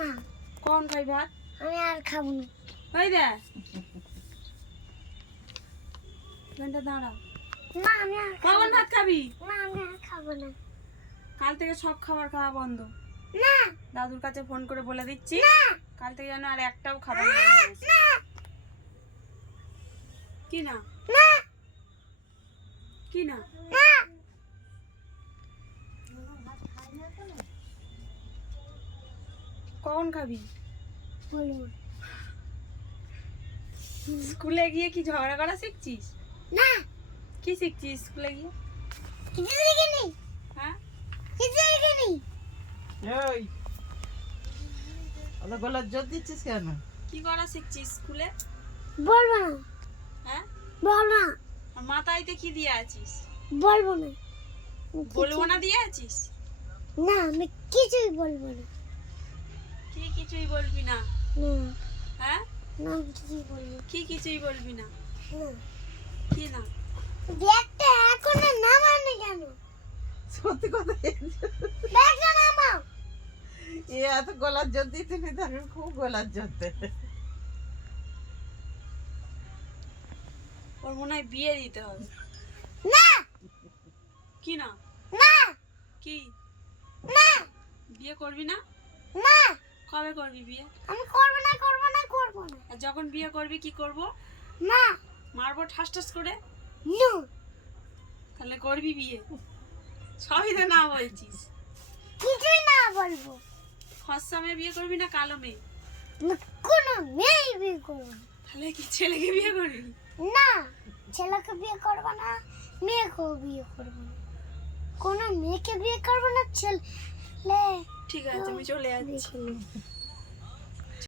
না কখন খাই ভাত? আমি আর খাবো না। ওই দে ঘন্টা দাঁড়া। না আমি আর খাবো কখন না। ভাত খাবি? না আমি আর খাবো না। কাল থেকে সব খাবার খাওয়া বন্ধ। না দাদুর কাছে ফোন করে বলে দিচ্ছি না কাল থেকে যেন আর একটাও খাবার না খাস। না কি না না কি না না কখন খাবি? বলবো স্কুলে গিয়ে কি ঝগড়া করা শিখছিস? না। কি শিখছিস স্কুলে গিয়ে? কিছু দেখিনি, হ্যাঁ কিছু দেখিনি। এই ওদের গলার জোর দিচ্ছিস কেন? কি করা শিখছিস স্কুলে? বলবো না, হ্যাঁ বলবো না, আর মাথায়তে কি দিয়ে আছিস? বলবো না। বলবো না দিয়ে আছিস? না আমি কিছুই বলবো না। কি কিছুই বলবি না? না হ্যাঁ না আমি কিছুই বলবো না। কি কিছুই বলবি না? না কি না? ব্যাগটা এখনো নামাওনি কেন? সত্যি কথা ব্যাগটা নামাও। এ এত গলার জোর দিতে নি, তাকে খুব গলার জোর দেয়। ওর মনে হয় বিয়ে দিতে হবে। না কি না না কি না বিয়ে করবি না? না কবে করবি বিয়ে? আমি করবো না, করবো না, করবো না। আর যখন বিয়ে করবি কি করব? না মারবো ঠাস ঠাস করে। নো তাহলে করবি বিয়ে? সবই তো না বলছিস। কিছুই না বলবো। ফর্সা মেয়ে বিয়ে করবি না কালো মেয়ে? আমি কোনো মেয়ে বিয়ে করবো না। তাহলে কি ছেলেকে বিয়ে করবি? না ছেলেকে বিয়ে করবো না, মেয়েকেও বিয়ে করবো না। কোনো মেয়েকে বিয়ে করবো না, ছেলে ঠিক আছে আমি চলে যাচ্ছি। বিয়ে করবো না।